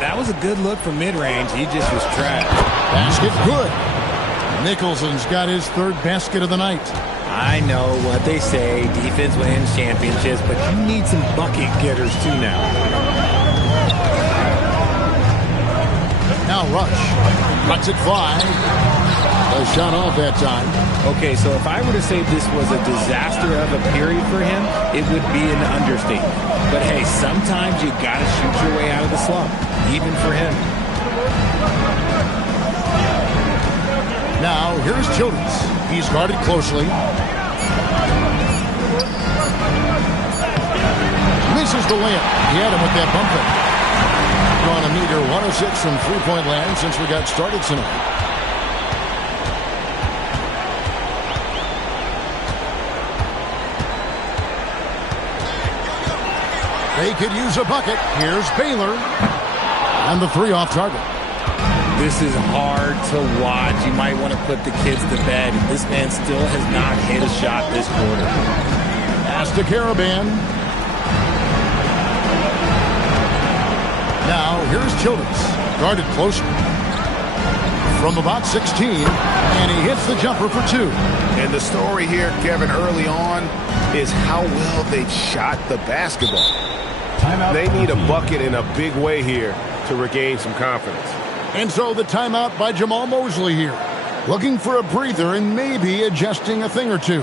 that was a good look from mid-range. He just was trash. Basket good. Nicholson's got his third basket of the night. I know what they say, defense wins championships, but you need some bucket getters too now. Now Rush lets it fly. A shot off that time. Okay, so if I were to say this was a disaster of a period for him, it would be an understatement. But hey, sometimes you gotta shoot your way out of the slump, even for him. Now here's Childress. He's guarded closely. Misses the layup. He had him with that bump fake. Gone a meter 106 from three-point land since we got started tonight. They could use a bucket. Here's Baylor. And the three off target. This is hard to watch. You might want to put the kids to bed. This man still has not hit a shot this quarter. Pass to Caravan. Now here's Childress. Guarded closer. From about 16. And he hits the jumper for two. And the story here, Kevin, early on is how well they shot the basketball. They need a bucket in a big way here to regain some confidence. And so the timeout by Jamal Mosley here. Looking for a breather and maybe adjusting a thing or two.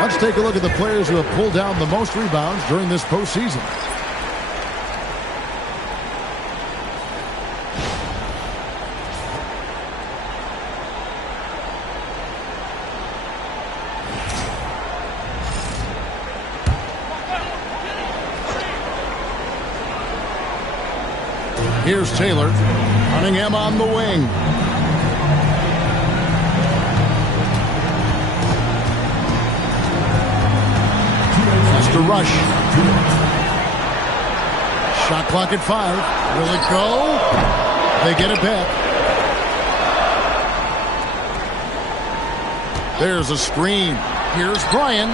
Let's take a look at the players who have pulled down the most rebounds during this postseason. Here's Taylor. Cunningham on the wing. That's the rush. Shot clock at 5. Will it go? They get it back. There's a screen. Here's Bryan.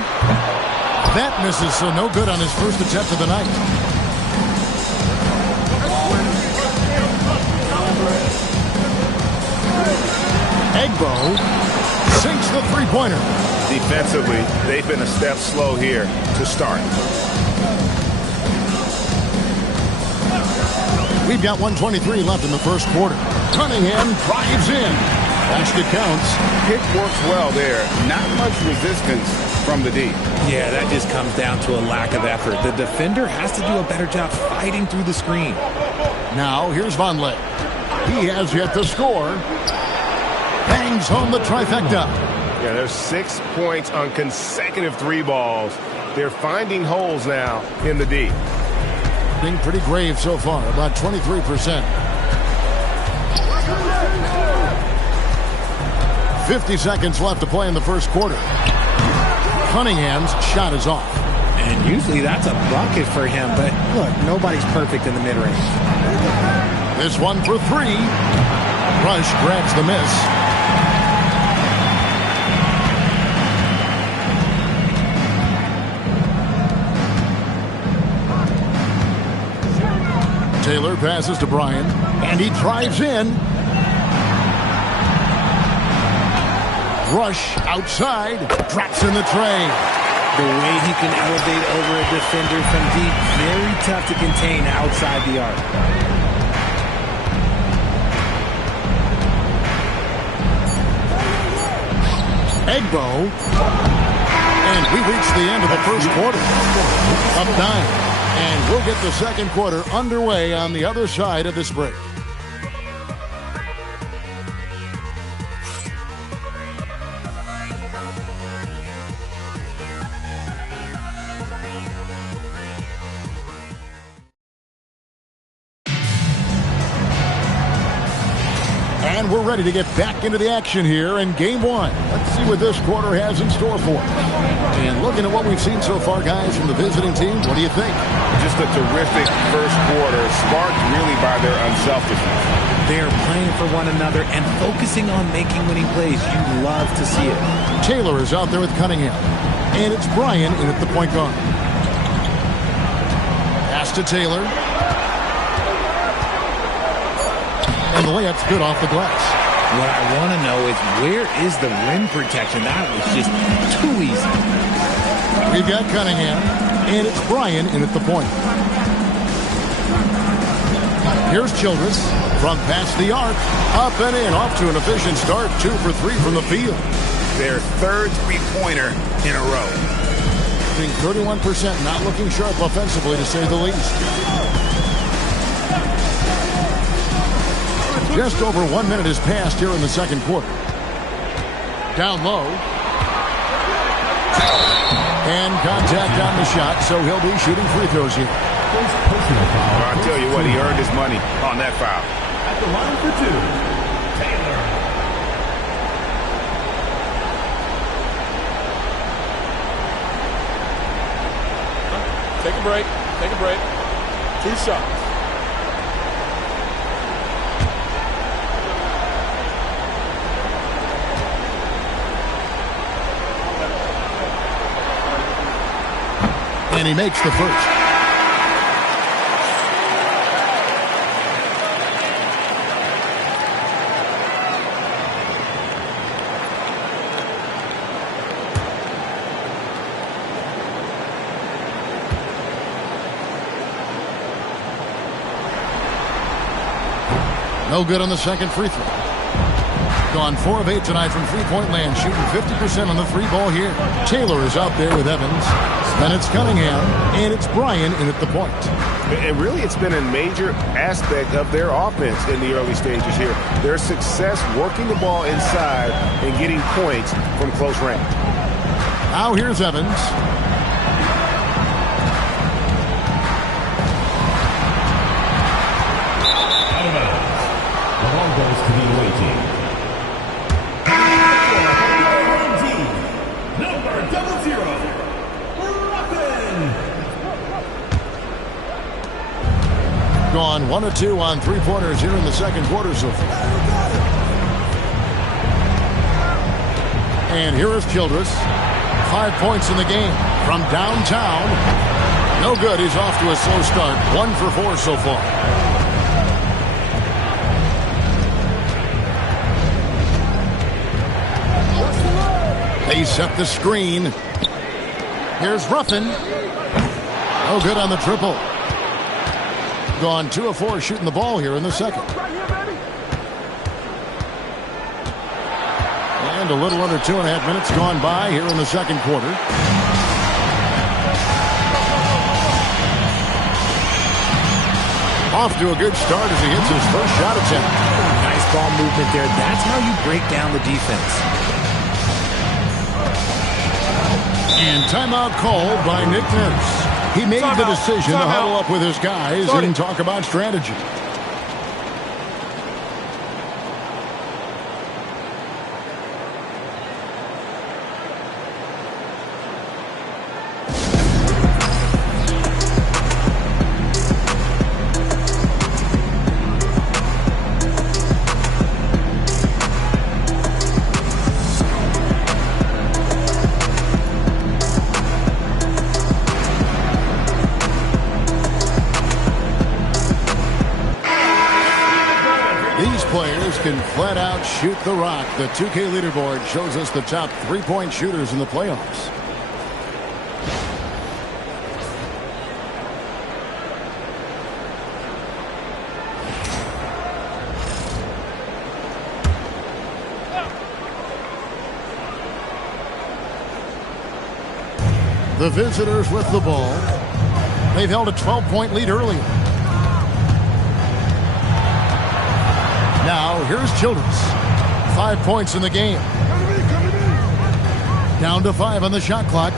That misses, so no good on his first attempt of the night. Egbo sinks the three-pointer. Defensively, they've been a step slow here to start. We've got 1:23 left in the first quarter. Cunningham drives in. Basket counts. Pick works well there. Not much resistance from the D. Yeah, that just comes down to a lack of effort. The defender has to do a better job fighting through the screen. Now here's Vonleh. He has yet to score. Bangs home the trifecta. Yeah, there's 6 points on consecutive three balls. They're finding holes now in the D. Being pretty grave so far, about 23%. 50 seconds left to play in the first quarter. Cunningham's shot is off. And usually that's a bucket for him, but look, nobody's perfect in the mid-range. This one for 3. Rush grabs the miss. Taylor passes to Bryan, and he drives in. Rush outside, drops in the tray. The way he can elevate over a defender from deep, very tough to contain outside the arc. Egbo, and we reach the end of the first quarter. Up 9. And we'll get the second quarter underway on the other side of this break. And we're ready to get back into the action here in Game 1. Let's see what this quarter has in store for us. And looking at what we've seen so far, guys, from the visiting team, what do you think? just a terrific first quarter, sparked really by their unselfishness. They're playing for one another and focusing on making winning plays. You love to see it. Taylor is out there with Cunningham. And it's Bryan in at the point guard. Pass to Taylor. And the layup's good off the glass. What I want to know is, where is the rim protection? That was just too easy. We've got Cunningham. And it's Bryan in at the point. Here's Childress from past the arc. Up and in, off to an efficient start. 2 for 3 from the field. Their third three-pointer in a row. Shooting 31%, not looking sharp offensively, to say the least. Just over 1 minute has passed here in the second quarter. Down low. And contact on the shot, so he'll be shooting free throws here. Well, I'll tell you what, he earned his money on that foul. At the line for 2, Taylor. Take a break. Take a break. 2 shots. And he makes the first. No good on the second free throw. Gone 4 of 8 tonight from three-point land, shooting 50% on the three ball here. Taylor is out there with Evans. Then it's Cunningham, and it's Bryan in at the point. And really, it's been a major aspect of their offense in the early stages here. Their success working the ball inside and getting points from close range. Now here's Evans. The ball goes to the away team. Number 00. Gone 1 of 2 on three-pointers here in the second quarter so far. And here is Childress. 5 points in the game from downtown. No good. He's off to a slow start. 1 for 4 so far. They set the screen. Here's Ruffin. No good on the triple. Gone 2 of 4 shooting the ball here in the second. And a little under 2.5 minutes gone by here in the second quarter. Off to a good start as he hits his first shot attempt. Nice ball movement there. That's how you break down the defense. And timeout called by Nick Nurse. He made the decision to huddle up with his guys and talk about strategy. Can flat out shoot the rock. The 2K leaderboard shows us the top three-point shooters in the playoffs. The visitors with the ball. They've held a 12-point lead earlier. Now, here's Childress. 5 points in the game. Down to 5 on the shot clock.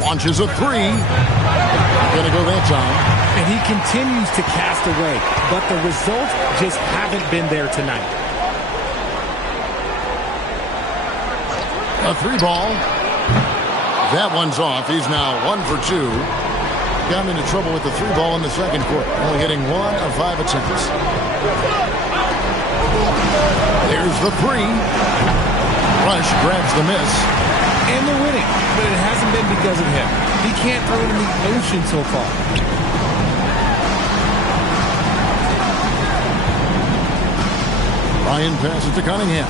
Launches a 3. Gonna go that time. And he continues to cast away, but the results just haven't been there tonight. A 3 ball. That one's off. He's now 1 for 2. gotten into trouble with the 3 ball in the second quarter, only hitting 1 of 5 attempts. There's the 3. Rush grabs the miss. And they're winning, but it hasn't been because of him. He can't throw it in the ocean so far. Ryan passes to Cunningham.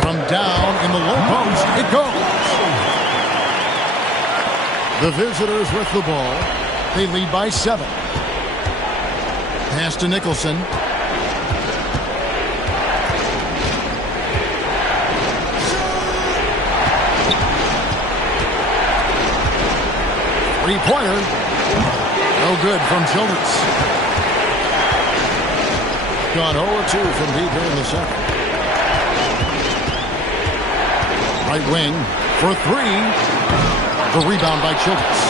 From down in the low post, it goes. The visitors with the ball. They lead by 7. Pass to Nicholson. Three-pointer. No good from Childress. Gone 0-2 from deep here in the second. Right wing for 3. The rebound by Childress.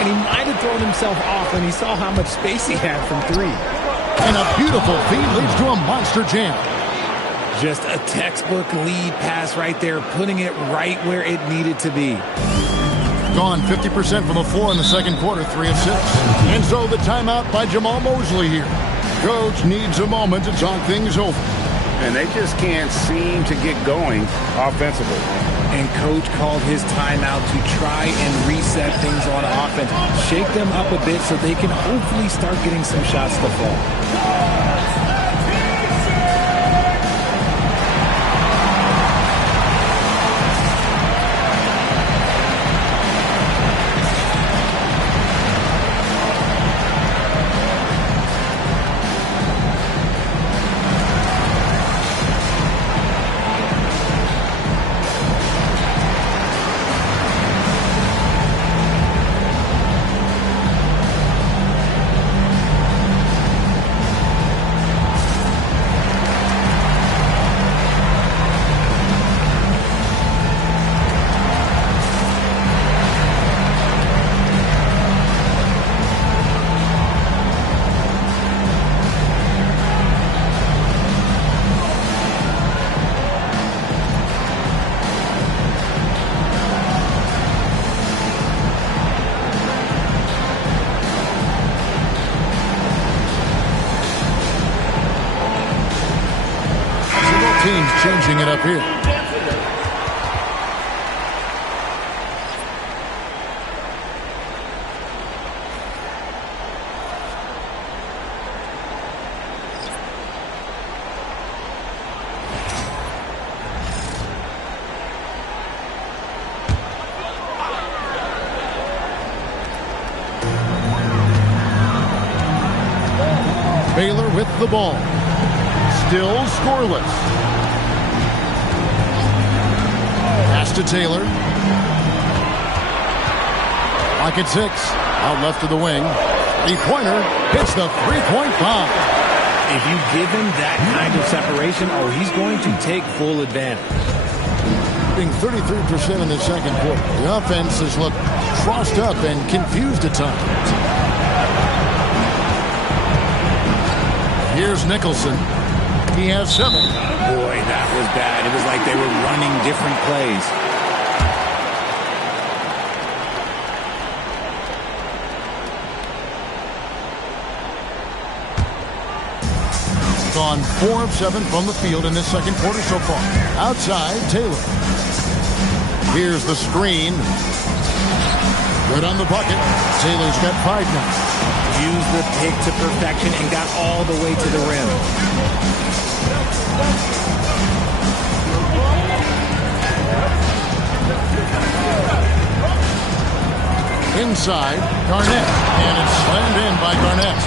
And he might have thrown himself off when he saw how much space he had from 3. And a beautiful feed leads to a monster jam. Just a textbook lead pass right there, putting it right where it needed to be. Gone 50% from the floor in the second quarter, 3 of 6. And so the timeout by Jamal Mosley here. Coach needs a moment to talk things over. And they just can't seem to get going offensively. And Coach called his timeout to try and reset things on offense. Shake them up a bit so they can hopefully start getting some shots to fall. Changing it up here. Baylor with the ball. Still scoreless. Pass to Taylor. Pocket 6. Out left to the wing. Three-pointer. Hits the three-point bomb. If you give him that kind of separation, oh, he's going to take full advantage. Being 33% in the second quarter. The offense has looked crossed up and confused at times. Here's Nicholson. He has 7. Boy, that was bad. It was like they were running different plays. Gone 4 of 7 from the field in this second quarter so far. Outside, Taylor. Here's the screen. Good on the bucket. Taylor's got 5 now. Used the pick to perfection and got all the way to the rim. Inside, Garnett. And it's slammed in by Garnett.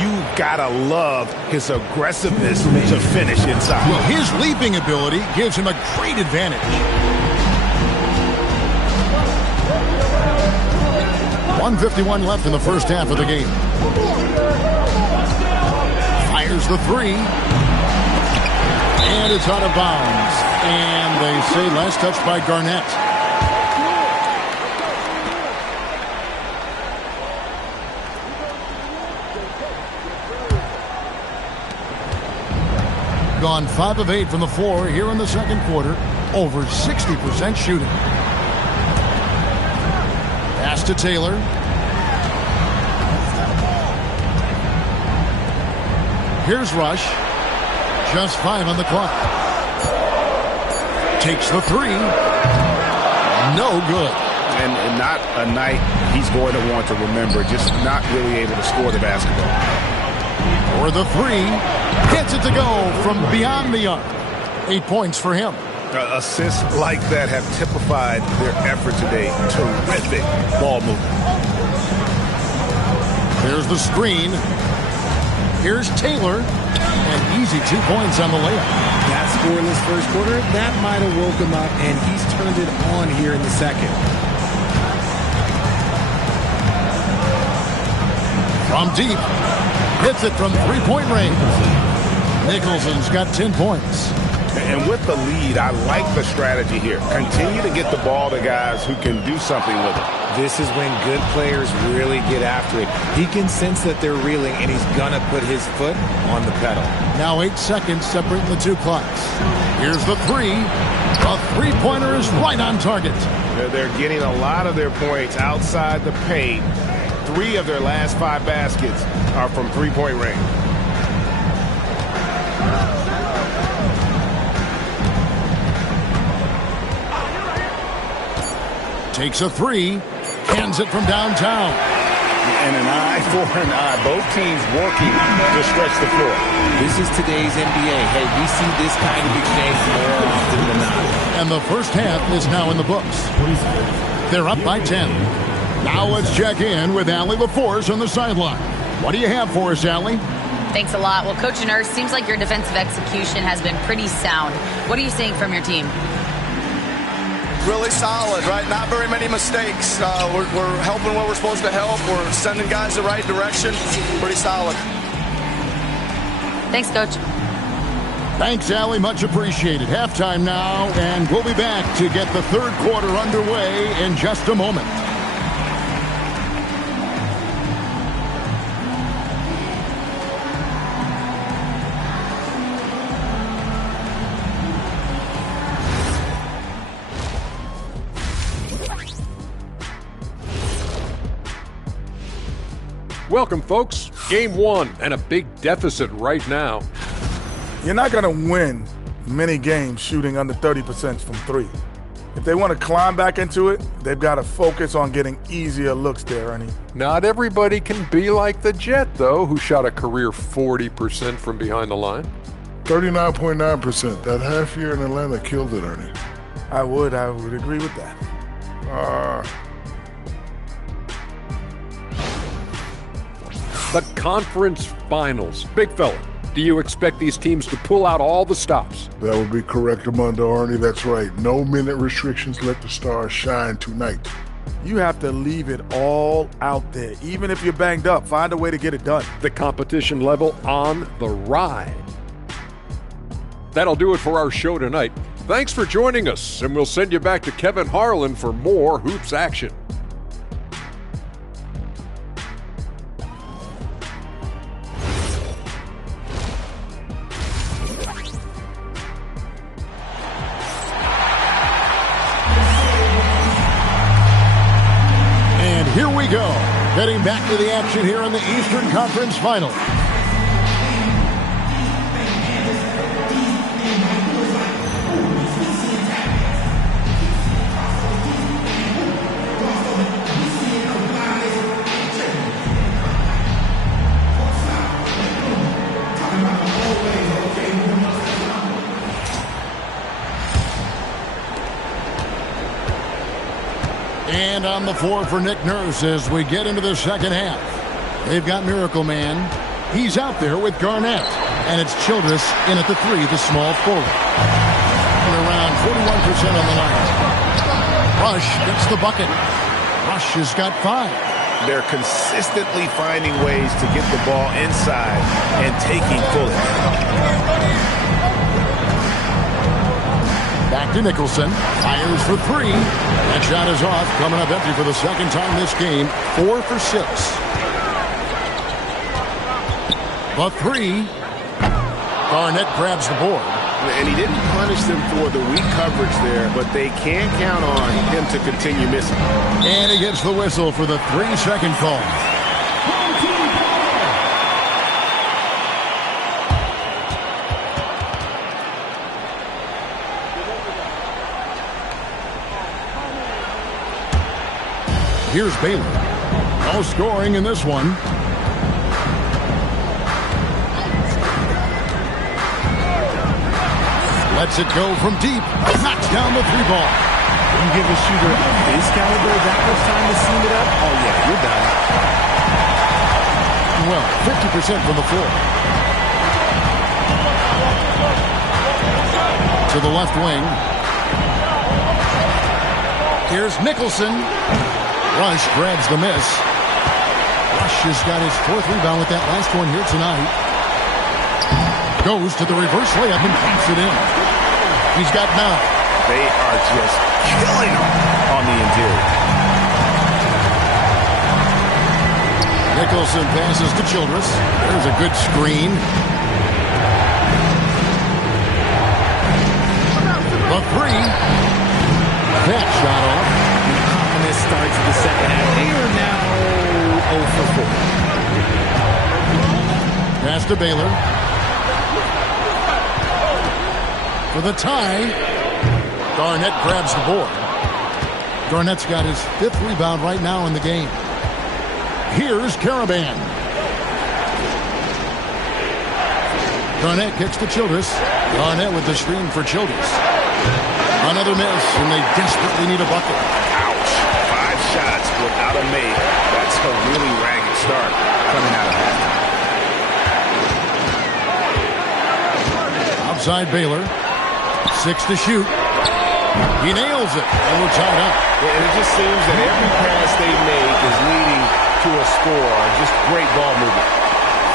You gotta love his aggressiveness to finish inside. Well, his leaping ability gives him a great advantage. .151 left in the first half of the game. Fires the 3. And it's out of bounds. And they say last touch by Garnett. Gone 5 of 8 from the floor here in the second quarter. over 60% shooting. Pass to Taylor. Here's Rush. Just 5 on the clock. Takes the 3. No good. And not a night he's going to want to remember, just not really able to score the basketball. For the 3, hits it to go from beyond the arc. 8 points for him. Assists like that have typified their effort today. Terrific ball movement. There's the screen. Here's Taylor. And easy 2 points on the layup. That scoreless first quarter, that might have woke him up, and he's turned it on here in the second. From deep. Hits it from 3-point range. Nicholson's got 10 points. And with the lead, I like the strategy here. Continue to get the ball to guys who can do something with it. This is when good players really get after it. He can sense that they're reeling, and he's going to put his foot on the pedal. Now 8 seconds separating the 2 clocks. Here's the 3. A 3-pointer is right on target. They're getting a lot of their points outside the paint. 3 of their last 5 baskets are from 3-point range. Takes a 3. Cans it from downtown. And an eye for an eye. Both teams working to stretch the floor. This is today's NBA. Hey, we see this kind of exchange more often than not. And the first half is now in the books. They're up by 10. Now let's check in with Allie LaForce on the sideline. What do you have for us, Allie? Thanks a lot. Well, Coach Nurse, seems like your defensive execution has been pretty sound. What are you seeing from your team? Really solid, right? Not very many mistakes. We're helping what we're supposed to help. We're sending guys the right direction. Pretty solid. Thanks, Coach. Thanks, Allie. Much appreciated. Halftime now, and we'll be back to get the third quarter underway in just a moment. Welcome, folks. Game 1 and a big deficit right now. You're not going to win many games shooting under 30% from 3. If they want to climb back into it, they've got to focus on getting easier looks there, Ernie. Not everybody can be like the Jet, though, who shot a career 40% from behind the line. 39.9%. That half year in Atlanta killed it, Ernie. I would agree with that. The conference finals. Big fella, do you expect these teams to pull out all the stops? That would be correct, Armando, Arnie. That's right. No minute restrictions. Let the stars shine tonight. You have to leave it all out there. Even if you're banged up, find a way to get it done. The competition level on the rise. That'll do it for our show tonight. Thanks for joining us, and we'll send you back to Kevin Harlan for more hoops action. Here we go. Heading back to the action here in the Eastern Conference Final. And on the floor for Nick Nurse as we get into the second half. They've got Miracle Man. He's out there with Garnett. And it's Childress in at the 3, the small forward. And around 41% on the night. Rush gets the bucket. Rush has got 5. They're consistently finding ways to get the ball inside and taking bullets. Back to Nicholson. Fires for 3. That shot is off. Coming up empty for the second time this game. 4 for 6. The 3. Garnett grabs the board. And he didn't punish them for the weak coverage there, but they can count on him to continue missing. And he gets the whistle for the 3-second call. Here's Baylor. No scoring in this one. Lets it go from deep. Knocks down the 3-ball. You give a shooter of his caliber that much time to seam it up, oh yeah, you're done. Well, 50% from the floor. To the left wing. Here's Nicholson. Rush grabs the miss. Rush has got his 4th rebound with that last one here tonight. Goes to the reverse layup and pops it in. He's got 9. They are just killing him on the interior. Nicholson passes to Childress. There's a good screen. The 3. That shot off. This starts the second half. They are now 0 for 4. Pass to Baylor. For the tie. Garnett grabs the board. Garnett's got his 5th rebound right now in the game. Here's Caravan. Garnett kicks to Childress. Garnett with the screen for Childress. Another miss, and they desperately need a bucket. Ouch. 5 shots without a make. That's a really ragged start coming out of halftime. Outside Baylor. 6 to shoot. He nails it, and we're tied up. And it just seems that every pass they make is leading to a score. Just great ball movement.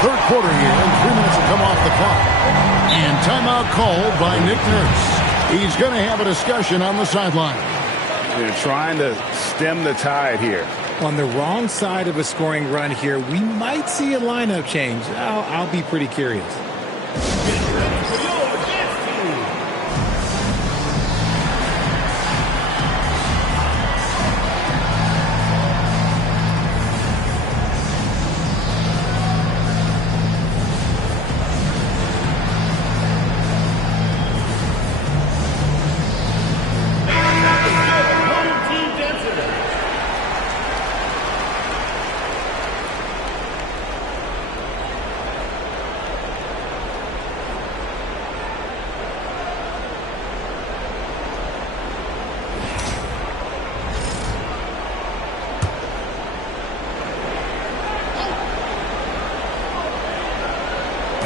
3rd quarter here, and 3 minutes will come off the clock. And timeout called by Nick Nurse. He's going to have a discussion on the sideline. They're trying to stem the tide here. On the wrong side of a scoring run here, we might see a lineup change. I'll be pretty curious.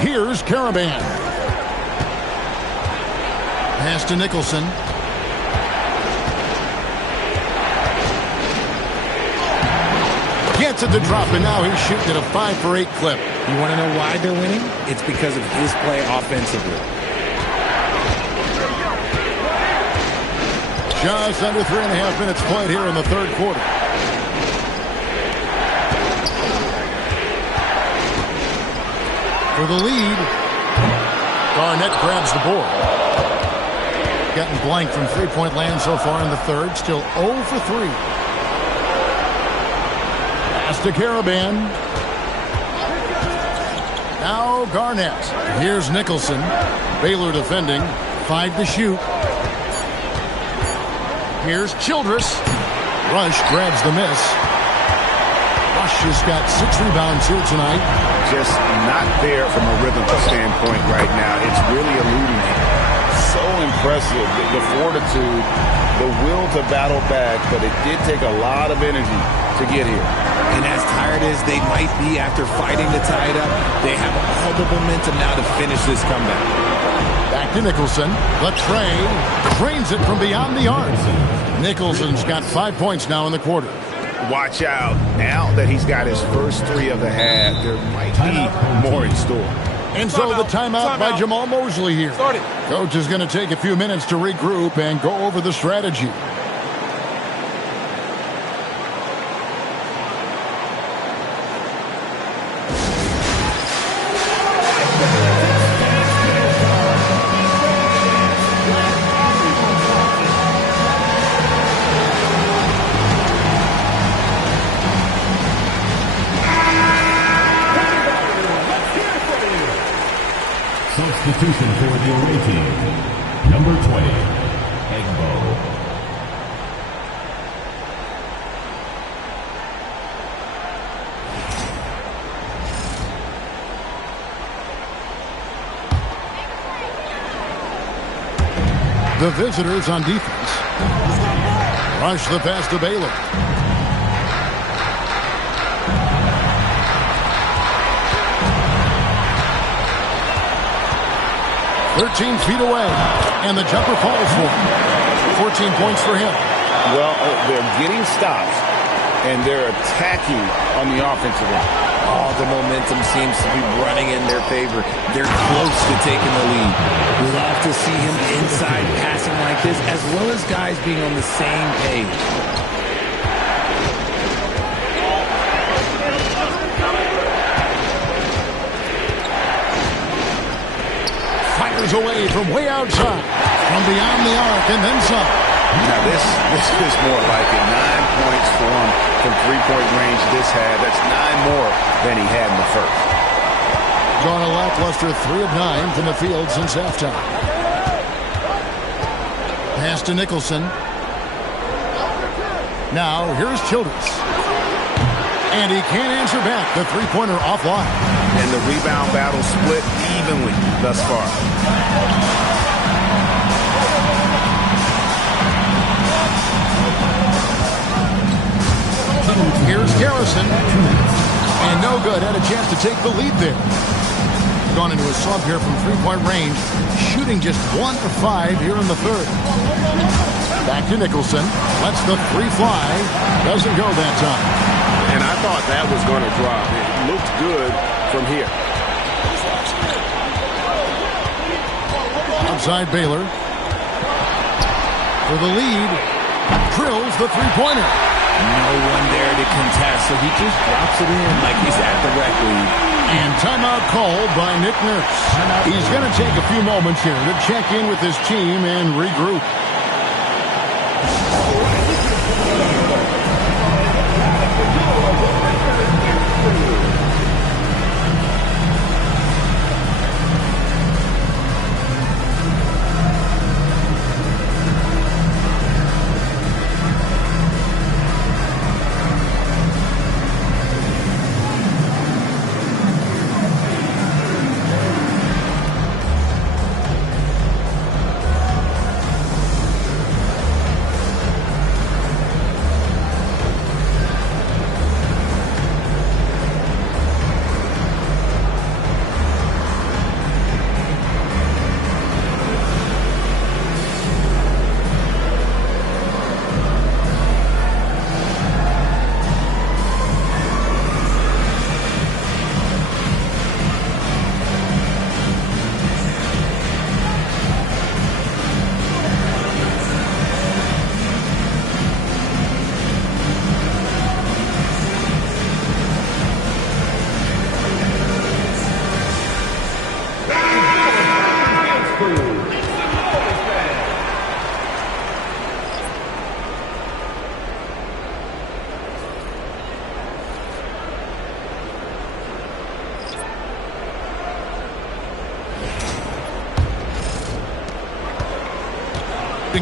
Here's Caravan. Pass to Nicholson. Gets it to drop, and now he's shooting at a 5 for 8 clip. You want to know why they're winning? It's because of his play offensively. Just under 3.5 minutes played here in the 3rd quarter. For the lead, Garnett grabs the board. Getting blank from 3-point land so far in the 3rd. Still 0 for 3. Pass to Caravan. Now Garnett. Here's Nicholson. Baylor defending. 5 to shoot. Here's Childress. Rush grabs the miss. Rush has got 6 rebounds here tonight. Just not there from a rhythm standpoint right now. It's really eluding him. So impressive. The fortitude, the will to battle back, but it did take a lot of energy to get here. And as tired as they might be after fighting to tie it up, they have all the momentum now to finish this comeback. Back to Nicholson. The tray. Trains it from beyond the arc. Nicholson's got 5 points now in the quarter. Watch out. Now that he's got his first 3 of the half, there might be more in store. And so the timeout by Jamal Mosley here. Coach is going to take a few minutes to regroup and go over the strategy. Substitution for the away team. Number 20, Egbo. The visitors on defense rush the pass to Baylor. "13 feet away, and the jumper falls for him. 14 points for him." Well, they're getting stops, and they're attacking on the offensive end. Oh, the momentum seems to be running in their favor. They're close to taking the lead. We love to see him inside passing like this, as well as guys being on the same page. Fires away from way outside, from beyond the arc, and then some. Now this is more like it. 9 points for him from three-point range that's 9 more than he had in the first. Gone a lackluster 3 of 9 from the field since halftime. Pass to Nicholson. Now here's Childress. And he can't answer back. The three-pointer offline. And the rebound battle split evenly thus far. Here's Garrison. And no good. Had a chance to take the lead there. Gone into a sub here from three-point range. Shooting just 1 of 5 here in the third. Back to Nicholson. Lets the three fly. Doesn't go that time. And I thought that was going to drop. It looked good from here. Outside Baylor. For the lead. Drills the three-pointer. No one there to contest, so he just drops it in like he's at the rec league. And timeout called by Nick Nurse. He's going to take a few moments here to check in with his team and regroup.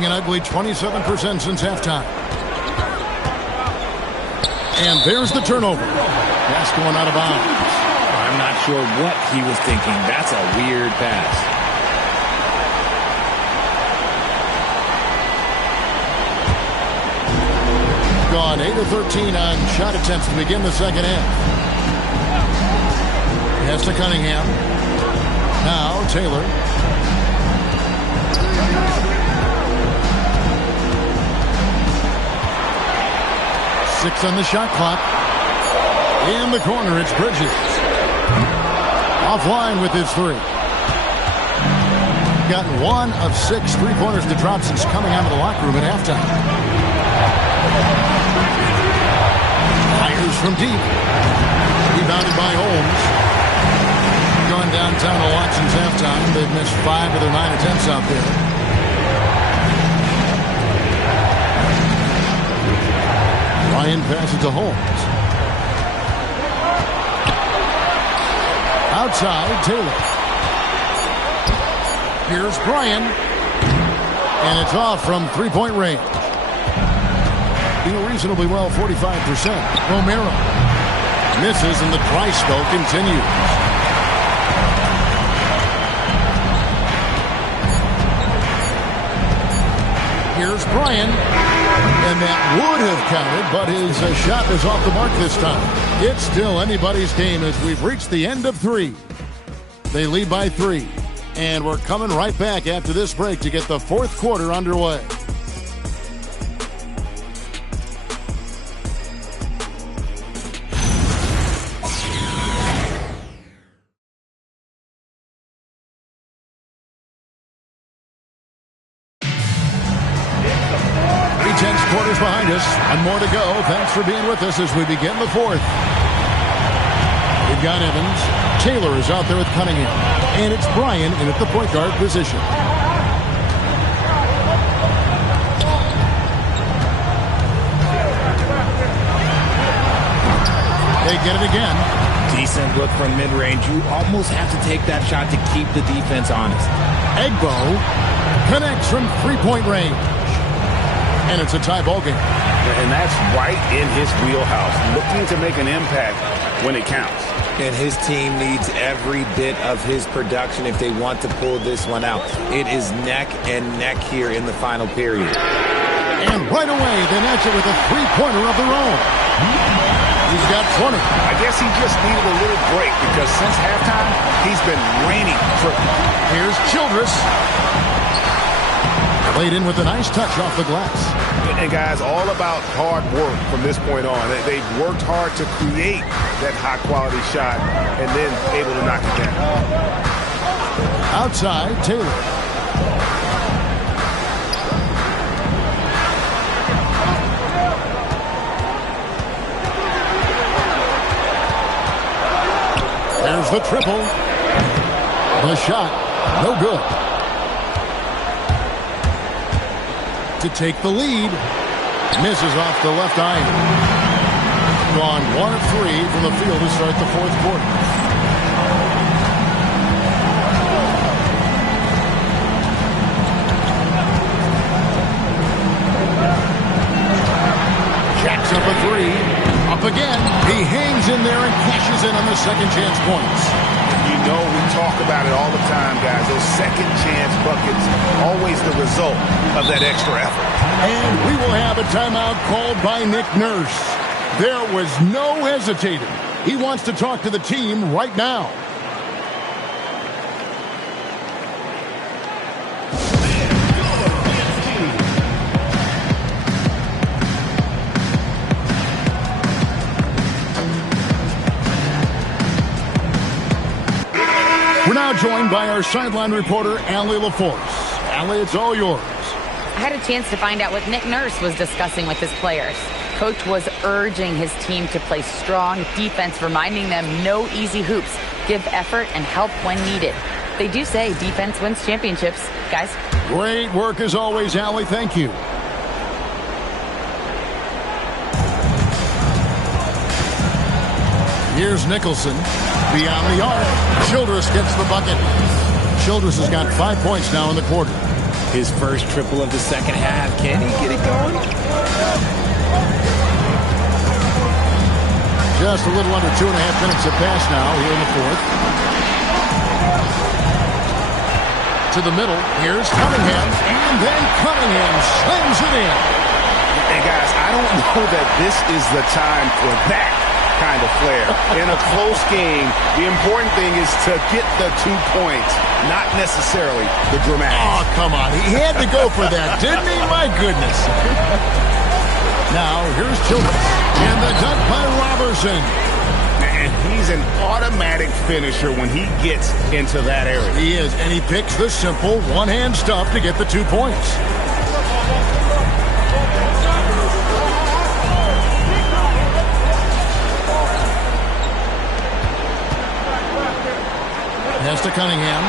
An ugly 27% since halftime. And there's the turnover. Pass going out of bounds. I'm not sure what he was thinking. That's a weird pass. Gone 8 of 13 on shot attempts to begin the second half. Pass to Cunningham. Now Taylor. Six on the shot clock. In the corner, it's Bridges. Offline with his three. Gotten 1 of 6 three-pointers to drop since coming out of the locker room at halftime. Fires from deep. Rebounded by Holmes. Gone downtown a lot since halftime. They've missed 5 of their 9 attempts out there. Ryan passes to Holmes. Outside, Taylor. Here's Bryan. And it's off from three-point range. Doing reasonably well, 45%. Romero misses, and the dry spell continues. Here's Bryan. And that would have counted, but his shot was off the mark this time. It's still anybody's game as we've reached the end of three. They lead by 3. And we're coming right back after this break to get the fourth quarter underway. Quarters behind us, and more to go. Thanks for being with us as we begin the fourth. We've got Evans. Taylor is out there with Cunningham. And it's Bryan in at the point guard position. They get it again. Decent look from mid-range. You almost have to take that shot to keep the defense honest. Egbo connects from three-point range. And it's a tie ball game. And that's right in his wheelhouse, looking to make an impact when it counts. And his team needs every bit of his production if they want to pull this one out. It is neck and neck here in the final period. And right away, they match it with a three-pointer of their own. He's got 20. I guess he just needed a little break because since halftime, he's been raining triple. Here's Childress. Laid in with a nice touch off the glass. And guys, all about hard work from this point on. They've worked hard to create that high-quality shot and then able to knock it down. Outside, Taylor. There's the triple. The shot, no good. To take the lead. Misses off the left iron. Gone 1 of 3 from the field to start the fourth quarter. Jacks up a 3. Up again. He hangs in there and cashes in on the second chance points. You know, we talk about it all the time, guys. Those second chance buckets, always the result of that extra effort. And we will have a timeout called by Nick Nurse. There was no hesitating. He wants to talk to the team right now. We're now joined by our sideline reporter, Allie LaForce. Allie, it's all yours. I had a chance to find out what Nick Nurse was discussing with his players. Coach was urging his team to play strong defense, reminding them no easy hoops, give effort, and help when needed. They do say defense wins championships, guys. Great work as always, Allie. Thank you. Here's Nicholson. Beyond the arc. Childress gets the bucket. Childress has got 5 points now in the quarter. His first triple of the second half. Can he get it going? Just a little under 2.5 minutes have passed now here in the fourth. To the middle. Here's Cunningham. And then Cunningham slams it in. And guys, I don't know that this is the time for that kind of flair. In a close game, the important thing is to get the 2 points, not necessarily the dramatic. Oh, come on. He had to go for that, didn't he? My goodness. Now, here's Childress. And the dunk by Robertson. And he's an automatic finisher when he gets into that area. He is, and he picks the simple one-hand stuff to get the 2 points. Pass to Cunningham.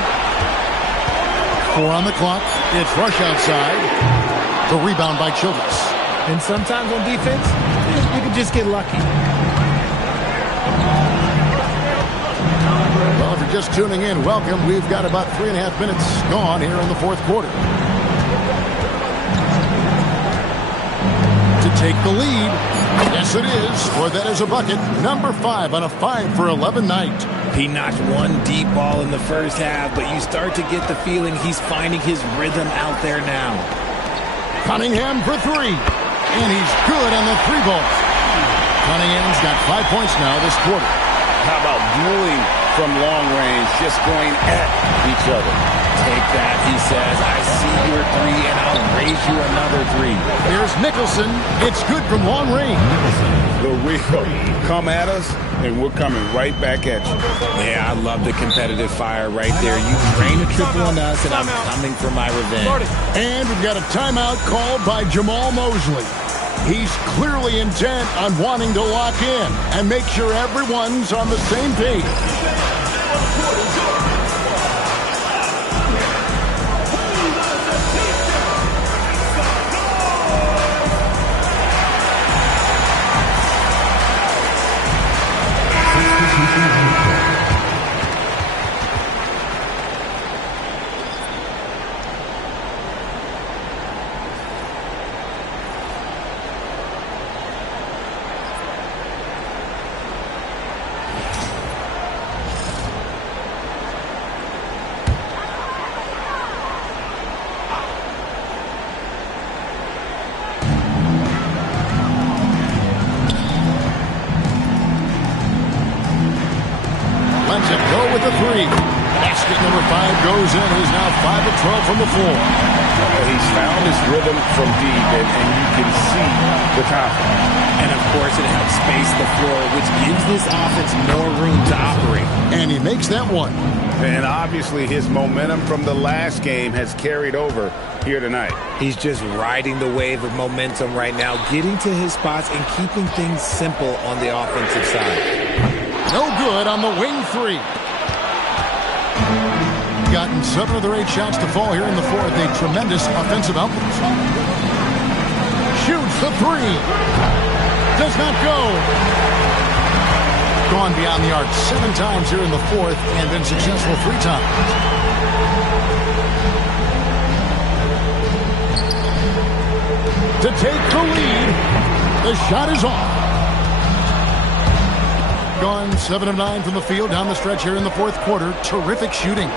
4 on the clock. It's rush outside. The rebound by Childress. And sometimes on defense, you can just get lucky. Well, if you're just tuning in, welcome. We've got about 3.5 minutes gone here in the fourth quarter. To take the lead. Yes, it is, for that is a bucket. Number 5 on a 5 for 11 night. He knocked one deep ball in the first half, but you start to get the feeling he's finding his rhythm out there now. Cunningham for 3. And he's good on the 3 ball. Cunningham's got 5 points now this quarter. How about dueling from long range, just going at each other? Take that, he says. I see your 3, and I'll raise you another 3. Here's Nicholson. It's good from long range. The real come at us, and we're coming right back at you. Yeah, I love the competitive fire right there. You drain a triple on us, and I'm coming for my revenge. And we've got a timeout called by Jamal Mosley. He's clearly intent on wanting to lock in and make sure everyone's on the same page. Lets it go with the 3. Basket number 5 goes in. He's now 5 of 12 from the floor. He's found his rhythm from deep, and you can see the confidence. And, of course, it helps space the floor, which gives this offense more room to operate. And he makes that one. And obviously his momentum from the last game has carried over here tonight. He's just riding the wave of momentum right now, getting to his spots and keeping things simple on the offensive side. No good on the wing 3. Gotten 7 of their 8 shots to fall here in the fourth. A tremendous offensive output. Shoots the 3. Does not go. Gone beyond the arc 7 times here in the fourth and been successful 3 times. To take the lead, the shot is off. Gone 7 of 9 from the field down the stretch here in the fourth quarter. Terrific shooting.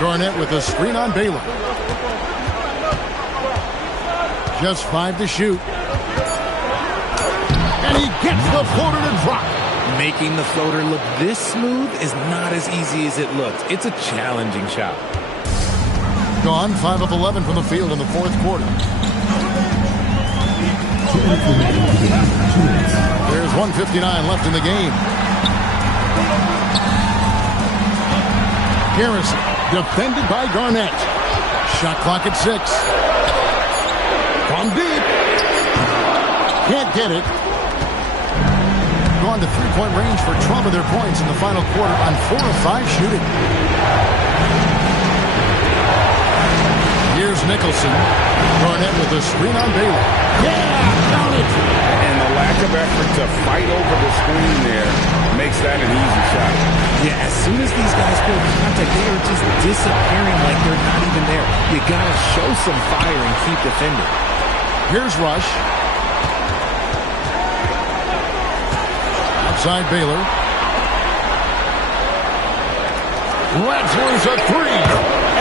Garnett with a screen on Baylor. Just 5 to shoot. And he gets the floater to drop. Making the floater look this smooth is not as easy as it looks. It's a challenging shot. Gone 5 of 11 from the field in the fourth quarter. There's 1:59 left in the game. Harrison, defended by Garnett. Shot clock at 6. From deep. Can't get it. Gone to 3-point range for 12 of their points in the final quarter on 4 of 5 shooting. Here's Nicholson. Garnett with a screen on Baylor. Yeah, found it. And the lack of effort to fight over the screen there makes that an easy shot. Yeah, as soon as these guys feel contact, they are just disappearing like they're not even there. You got to show some fire and keep defending. Here's Rush. Outside Baylor. Rattler's a 3.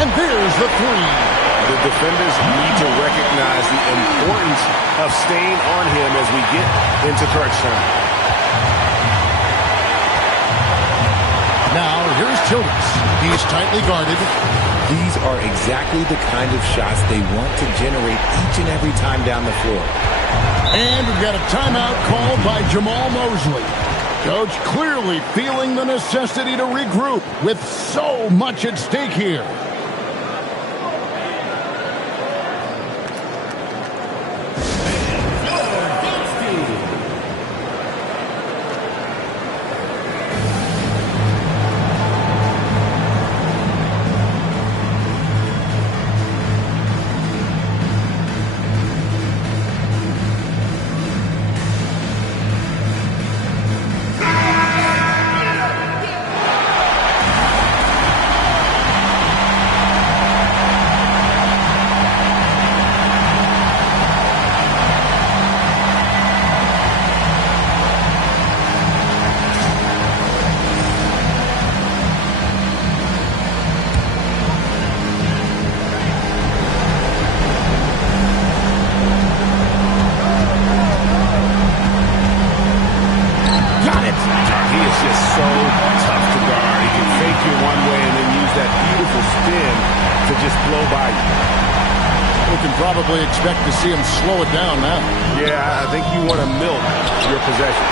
And there's the 3. The defenders need to recognize the importance of staying on him as we get into crunch time. Now, here's Childress. He's tightly guarded. These are exactly the kind of shots they want to generate each and every time down the floor. And we've got a timeout called by Jamal Mosley. Coach clearly feeling the necessity to regroup with so much at stake here. can probably expect to see him slow it down now. Yeah, I think you want to milk your possession.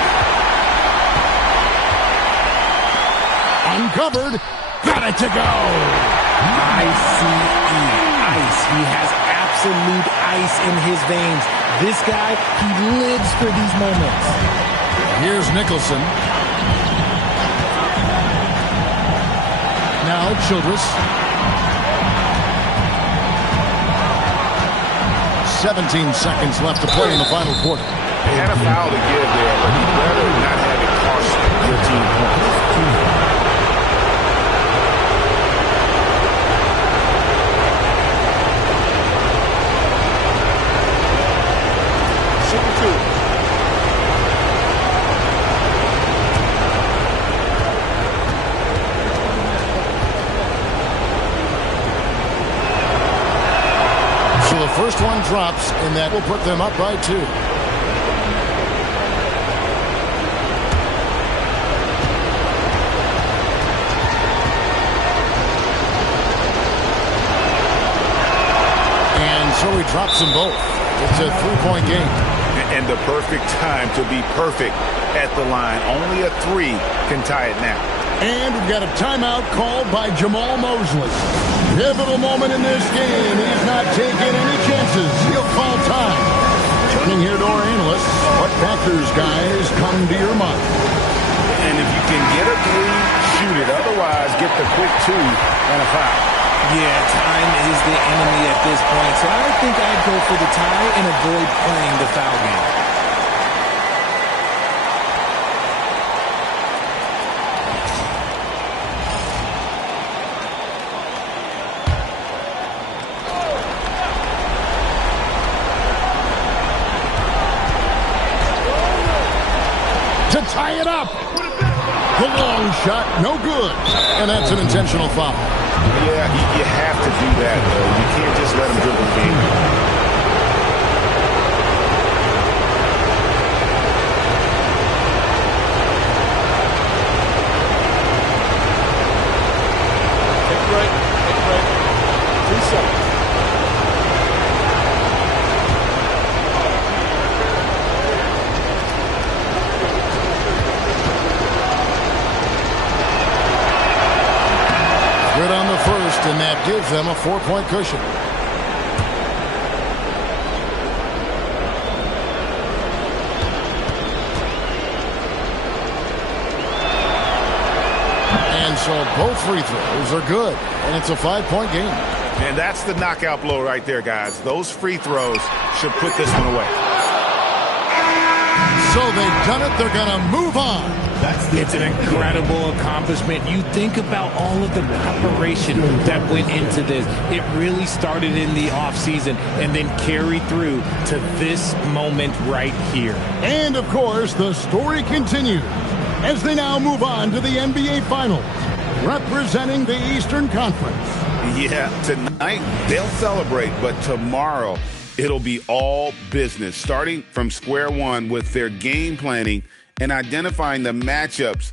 Uncovered. Got it to go. Ice. He has absolute ice in his veins. This guy, he lives for these moments. Here's Nicholson. Now Childress. 17 seconds left to play in the final quarter. They had a foul to give there, but you'd rather not have it cost your team points. First one drops, and that will put them up by 2. And so he drops them both. It's a 3-point game. And the perfect time to be perfect at the line. Only a 3 can tie it now. And we've got a timeout called by Jamal Mosley. Pivotal moment in this game. He's not taking any chances. He'll call time. Turning here to our analysts, what Packers guys come to your mind? And if you can get a 3, shoot it. Otherwise, get the quick 2 and a foul. Yeah, time is the enemy at this point. So I think I'd go for the tie and avoid playing the foul game. Tie it up. The long shot, no good. And that's an intentional foul. Yeah, you have to do that, though. You can't just let him dribble the game. Take a break. Take a break. 2 seconds. Good on the first, and that gives them a 4-point cushion. And so both free throws are good, and it's a 5-point game. And that's the knockout blow right there, guys. Those free throws should put this one away. So they've done it. They're going to move on. It's an incredible accomplishment. You think about all of the preparation that went into this. It really started in the offseason and then carried through to this moment right here. And, of course, the story continues as they now move on to the NBA Finals, representing the Eastern Conference. Yeah, tonight they'll celebrate, but tomorrow it'll be all business, starting from square one with their game planning and identifying the matchups